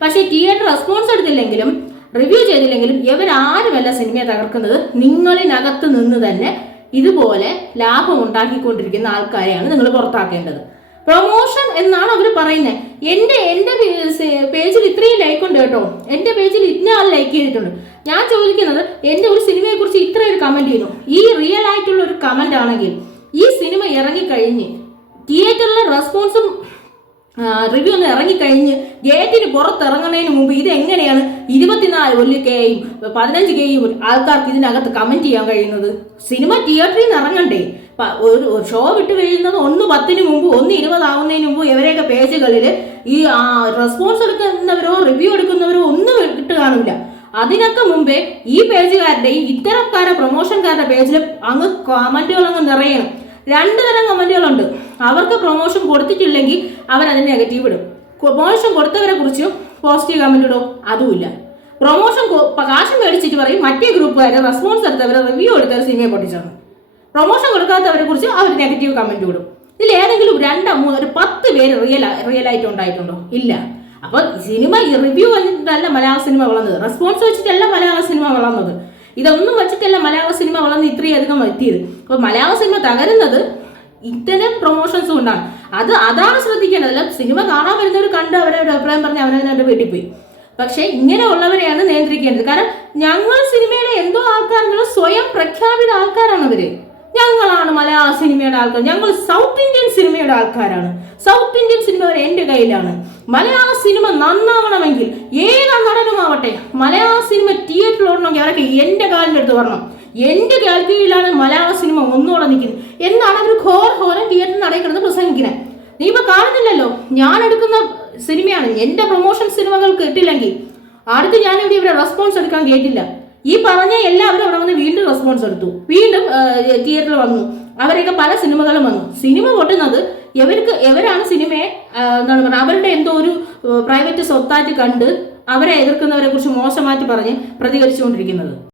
പക്ഷേ theatre response എടുത്തില്ലെങ്കിലും review ചെയ്തില്ലെങ്കിലും ഇവരാരുമല്ല സിനിമയെ തകർക്കുന്നത്. നിങ്ങളിനകത്ത് നിന്ന് തന്നെ ഇതുപോലെ ലാഭം ഉണ്ടാക്കിക്കൊണ്ടിരിക്കുന്ന ആൾക്കാരെയാണ് നിങ്ങൾ പുറത്താക്കേണ്ടത്. പ്രൊമോഷൻ എന്നാണ് അവർ പറയുന്നത് എന്റെ എന്റെ പേജിൽ ഇത്രയും ലൈക്ക് ഉണ്ട് കേട്ടോ. എന്റെ പേജിൽ ഇന്ന ആൾ ലൈക്ക് ചെയ്തിട്ടുണ്ട്. ഞാൻ ചോദിക്കുന്നത് എന്റെ ഒരു സിനിമയെ കുറിച്ച് ഇത്ര ഒരു കമന്റ് ചെയ്യുന്നു. ഈ റിയൽ ആയിട്ടുള്ള ഒരു കമന്റ് ആണെങ്കിൽ ഈ സിനിമ ഇറങ്ങിക്കഴിഞ്ഞ് തിയേറ്ററിലെ റെസ്പോൺസും റിവ്യൂ ഒന്ന് ഇറങ്ങിക്കഴിഞ്ഞ് ഗേറ്റിന് പുറത്തിറങ്ങുന്നതിന് മുമ്പ് ഇത് എങ്ങനെയാണ്? ഇരുപത്തിനാല് ഒരു കെയും പതിനഞ്ച് കെയും ആൾക്കാർക്ക് ഇതിനകത്ത് കമന്റ് ചെയ്യാൻ കഴിയുന്നത്? സിനിമ തിയേറ്ററിൽ നിന്ന് ഇറങ്ങണ്ടേ? ഒരു ഒരു ഷോ വിട്ട് കഴിയുന്നത് ഒന്ന് പത്തിന് മുമ്പ് ഒന്ന് ഇരുപതാവുന്നതിന് മുമ്പ് ഇവരെയൊക്കെ പേജുകളിൽ ഈ റെസ്പോൺസ് എടുക്കുന്നവരോ റിവ്യൂ എടുക്കുന്നവരോ ഒന്നും ഇട്ട് കാണില്ല. അതിനൊക്കെ മുമ്പേ ഈ പേജുകാരുടെയും ഇത്തരക്കാരുടെ പ്രൊമോഷൻകാരുടെ പേജിൽ അങ്ങ് കമന്റുകൾ അങ്ങ് നിറയണം. രണ്ട് തരം കമന്റുകളുണ്ട്. അവർക്ക് പ്രൊമോഷൻ കൊടുത്തിട്ടില്ലെങ്കിൽ അവരതിന് നെഗറ്റീവ് ഇടും. പ്രൊമോഷൻ കൊടുത്തവരെ കുറിച്ചും പോസിറ്റീവ് കമന്റ് ഇടും. അതുമില്ല. പ്രൊമോഷൻ കാശ് മേടിച്ചിട്ട് പറയും മറ്റേ ഗ്രൂപ്പുകാരെ റെസ്പോൺസ് എടുത്തവരെ റിവ്യൂ എടുത്തവർ സിനിമയെ പൊട്ടിച്ചാണ് പ്രൊമോഷൻ കൊടുക്കാത്തവരെ കുറിച്ച് അവർ നെഗറ്റീവ് കമന്റ് വിടും ഇതിൽ ഏതെങ്കിലും രണ്ടോ മൂന്നോ ഒരു പത്ത് പേര് റിയൽ റിയൽ ആയിട്ട് ഉണ്ടായിട്ടുണ്ടോ? ഇല്ല. അപ്പോൾ സിനിമ റിവ്യൂ വന്നിട്ടല്ല മലയാള സിനിമ വളർന്നത്. റെസ്പോൺസ് വെച്ചിട്ടല്ല മലയാള സിനിമ ഇതൊന്നും വെച്ചിട്ടല്ല മലയാള സിനിമ വളർന്ന് ഇത്രയധികം എത്തിയത്. അപ്പോൾ മലയാള സിനിമ തകരുന്നത് ഇത്തരം പ്രൊമോഷൻസ് കൊണ്ടാണ്. അത് അതാണ് ശ്രദ്ധിക്കേണ്ടത്. അല്ല സിനിമ കാണാൻ വരുന്നവർ കണ്ട് അവരെ ഒരു അഭിപ്രായം പറഞ്ഞ് അവരവരുടെ വീട്ടിൽ പോയി. പക്ഷെ ഇങ്ങനെയുള്ളവരെയാണ് നിയന്ത്രിക്കേണ്ടത്. കാരണം ഞങ്ങൾ സിനിമയുടെ എന്തോ ആൾക്കാരെങ്കിലും സ്വയം പ്രഖ്യാപിത ആൾക്കാരാണ് അവർ ഞങ്ങളാണ് മലയാള സിനിമയുടെ ആൾക്കാർ. ഞങ്ങൾ സൗത്ത് ഇന്ത്യൻ സിനിമയുടെ ആൾക്കാരാണ്. സൗത്ത് ഇന്ത്യൻ സിനിമ വരെ എന്റെ കയ്യിലാണ്. മലയാള സിനിമ നന്നാവണമെങ്കിൽ ഏത് നടനുമാവട്ടെ മലയാള സിനിമ തിയേറ്ററിൽ ഓടണമെങ്കിൽ അവരൊക്കെ എന്റെ കാലിന്റെ അടുത്ത് വരണം. എന്റെ കാൽക്കീഴിലാണ് മലയാള സിനിമ ഒന്നുകൂടെ നിൽക്കുന്നത്. എന്നാണ് അവർ ഘോർ ഹോരം തിയേറ്ററിൽ നടക്കുന്നത് പ്രസംഗിക്കുന്നത്? നീ ഇപ്പൊ കാണുന്നില്ലല്ലോ. ഞാൻ എടുക്കുന്ന സിനിമയാണ്. എന്റെ പ്രൊമോഷൻ സിനിമകൾ കിട്ടില്ലെങ്കിൽ അടുത്ത് ഞാൻ ഇവിടെ ഇവിടെ റെസ്പോൺസ് എടുക്കാൻ കേട്ടില്ല. ഈ പറഞ്ഞ എല്ലാവരും അവിടെ വന്ന് വീണ്ടും റെസ്പോൺസ് എടുത്തു. വീണ്ടും തിയേറ്ററിൽ വന്നു. അവരൊക്കെ പല സിനിമകളും വന്നു. സിനിമ പൊട്ടുന്നത് ഇവർക്ക് എവരാണ് സിനിമയെ എന്താണ് പറയുക അവരുടെ എന്തോ ഒരു പ്രൈവറ്റ് സ്വത്തായിട്ട് കണ്ട് അവരെ എതിർക്കുന്നവരെ കുറിച്ച് മോശമായിട്ട് പറഞ്ഞ് പ്രതികരിച്ചുകൊണ്ടിരിക്കുന്നത്.